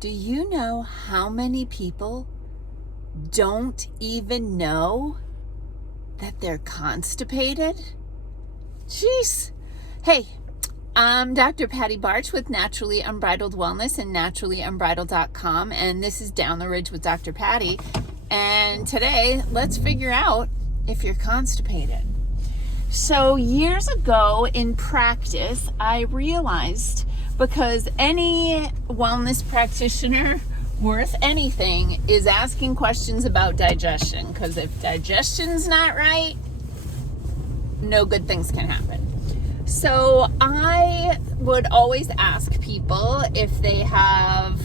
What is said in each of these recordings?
Do you know how many people don't even know that they're constipated? Jeez. Hey, I'm Dr. Patty Barch with Naturally Unbridled Wellness and naturallyunbridled.com, and this is Down the Ridge with Dr. Patty. And today, let's figure out if you're constipated. So years ago in practice, I realized, because any wellness practitioner worth anything is asking questions about digestion, because if digestion's not right, no good things can happen. So I would always ask people if they have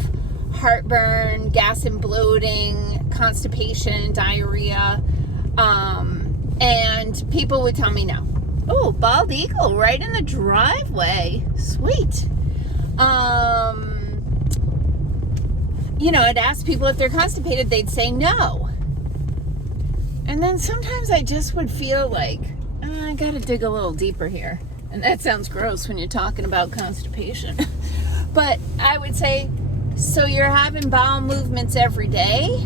heartburn, gas and bloating, constipation, diarrhea, and people would tell me no. Oh, bald eagle right in the driveway. Sweet. I'd ask people if they're constipated, they'd say no. And then sometimes I just would feel like, I gotta dig a little deeper here. And that sounds gross when you're talking about constipation. But I would say, so you're having bowel movements every day?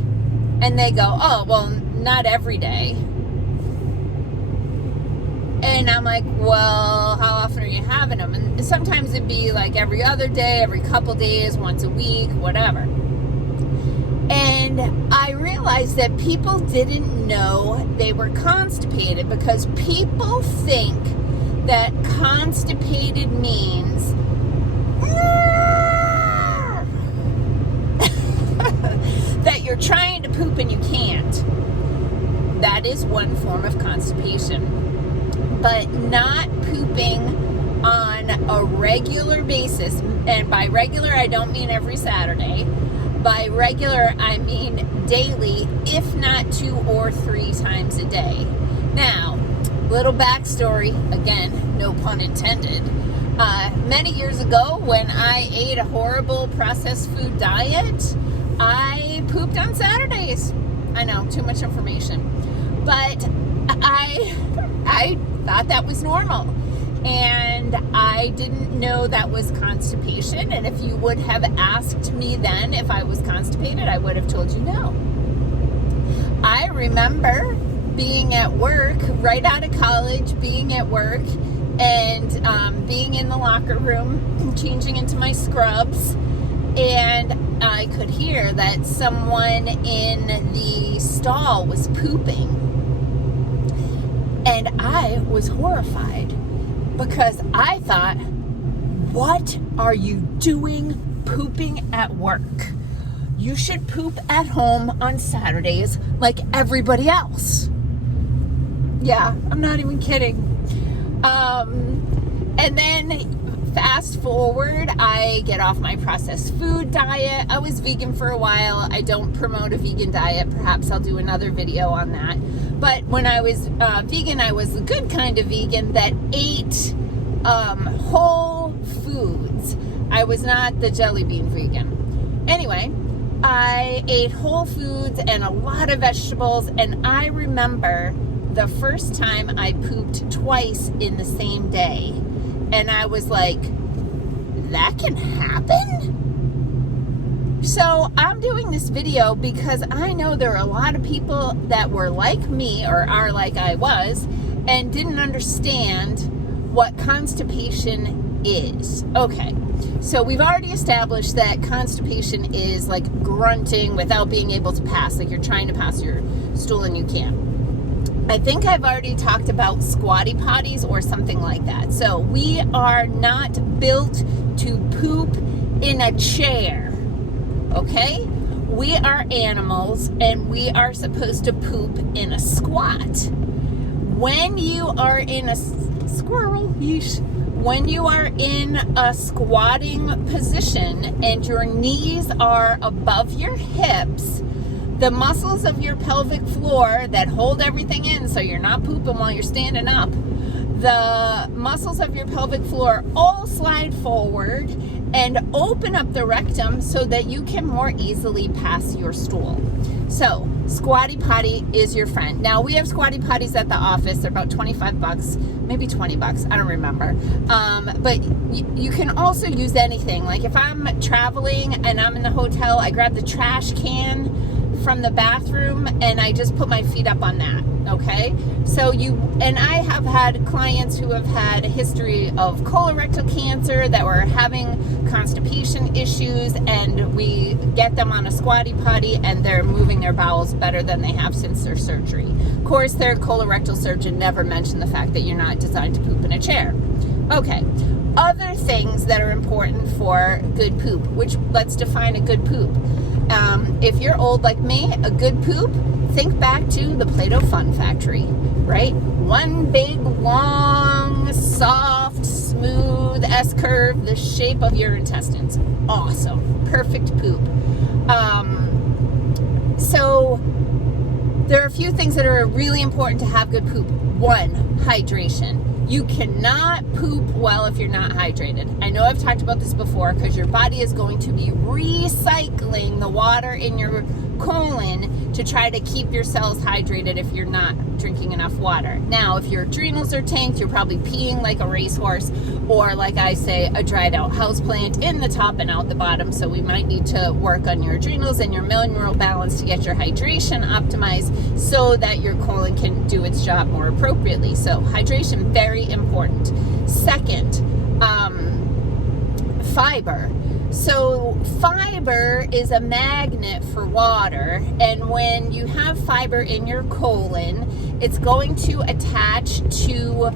And they go, oh, well, not every day. And I'm like, well, how often are you having them? And sometimes it'd be like every other day, every couple days, once a week, whatever. And I realized that people didn't know they were constipated because people think that constipated means that you're trying to poop and you can't. That is one form of constipation. But not pooping on a regular basis, and by regular I don't mean every Saturday. By regular I mean daily, if not 2 or 3 times a day. Now, little backstory, again, no pun intended. Many years ago, when I ate a horrible processed food diet, I pooped on Saturdays. I know, too much information. But I thought that was normal. And I didn't know that was constipation. And if you would have asked me then if I was constipated, I would have told you no. I remember being at work, right out of college, being at work and being in the locker room, changing into my scrubs, and I could hear that someone in the stall was pooping. And I was horrified because I thought, what are you doing pooping at work? You should poop at home on Saturdays like everybody else. Yeah, I'm not even kidding. And then fast forward, I get off my processed food diet. I was vegan for a while. I don't promote a vegan diet. Perhaps I'll do another video on that. But when I was vegan, I was the good kind of vegan that ate whole foods. I was not the jelly bean vegan. Anyway, I ate whole foods and a lot of vegetables, and I remember the first time I pooped twice in the same day. And I was like, that can happen? So I'm doing this video because I know there are a lot of people that were like me, or are like I was, and didn't understand what constipation is. Okay, so we've already established that constipation is like grunting without being able to pass, like you're trying to pass your stool and you can't. I think I've already talked about squatty potties or something like that. So we are not built to poop in a chair, okay? We are animals and we are supposed to poop in a squat. When you are in a when you are in a squatting position and your knees are above your hips, the muscles of your pelvic floor that hold everything in so you're not pooping while you're standing up, the muscles of your pelvic floor all slide forward and open up the rectum so that you can more easily pass your stool. So squatty potty is your friend. Now we have squatty potties at the office. They're about $25, maybe $20. I don't remember. But you can also use anything. Like if I'm traveling and I'm in the hotel, I grab the trash can from the bathroom and I just put my feet up on that. Okay, so I have had clients who have had a history of colorectal cancer that were having constipation issues, and we get them on a squatty potty and they're moving their bowels better than they have since their surgery. Of course, their colorectal surgeon never mentioned the fact that you're not designed to poop in a chair. Okay, other things that are important for good poop, which let's define a good poop. If you're old like me, a good poop, think back to the Play-Doh Fun Factory, right? One big, long, soft, smooth S-curve, the shape of your intestines. Awesome. Perfect poop. So there are a few things that are really important to have good poop. One, hydration. You cannot poop well if you're not hydrated. I know I've talked about this before because your body is going to be recycling the water in your colon to try to keep your cells hydrated if you're not drinking enough water. Now, if your adrenals are tanked, you're probably peeing like a racehorse, or like I say, a dried out houseplant in the top and out the bottom. So we might need to work on your adrenals and your mineral balance to get your hydration optimized so that your colon can do its job more appropriately. So hydration, very important. Second, fiber. So fiber is a magnet for water, and when you have fiber in your colon, it's going to attach to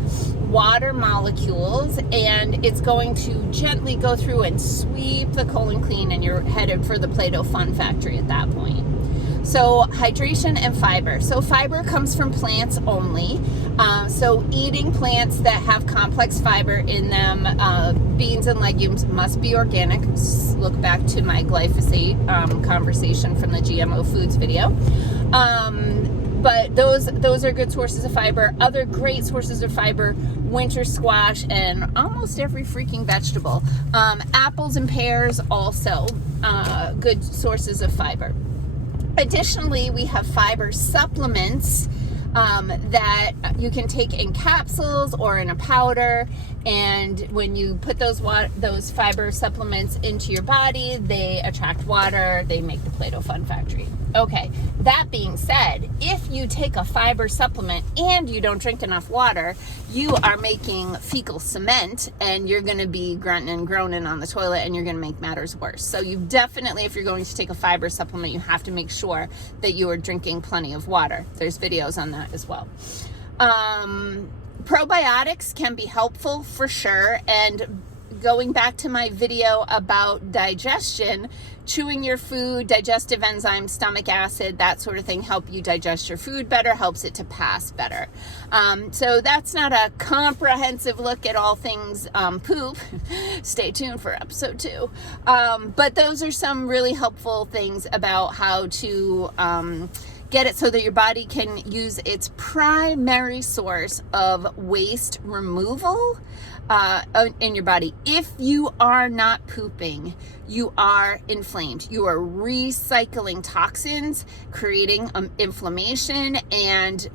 water molecules and it's going to gently go through and sweep the colon clean, and you're headed for the Play-Doh Fun Factory at that point. So hydration and fiber. So fiber comes from plants only. So eating plants that have complex fiber in them, beans and legumes, must be organic. Look back to my glyphosate conversation from the GMO foods video. But those are good sources of fiber. Other great sources of fiber: winter squash and almost every freaking vegetable. Apples and pears also good sources of fiber. Additionally, we have fiber supplements that you can take in capsules or in a powder, and when you put those fiber supplements into your body, they attract water, they make the Play-Doh Fun Factory. Okay, that being said, if you take a fiber supplement and you don't drink enough water, you are making fecal cement, and you're going to be grunting and groaning on the toilet, and you're going to make matters worse. So you definitely, if you're going to take a fiber supplement, you have to make sure that you are drinking plenty of water. There's videos on that as well. Probiotics can be helpful for sure, and going back to my video about digestion, chewing your food, digestive enzymes, stomach acid, that sort of thing help you digest your food better, helps it to pass better. So that's not a comprehensive look at all things poop. Stay tuned for episode 2. But those are some really helpful things about how to get it so that your body can use its primary source of waste removal in your body. If you are not pooping, you are inflamed. You are recycling toxins, creating inflammation, and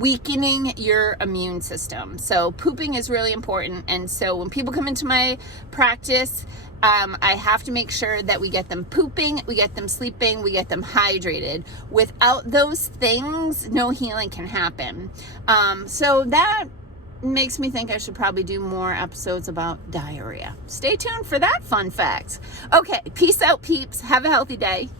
weakening your immune system. So pooping is really important. And so when people come into my practice, I have to make sure that we get them pooping, we get them sleeping, we get them hydrated. Without those things, no healing can happen. So that makes me think I should probably do more episodes about diarrhea. Stay tuned for that fun fact. Okay, peace out, peeps. Have a healthy day.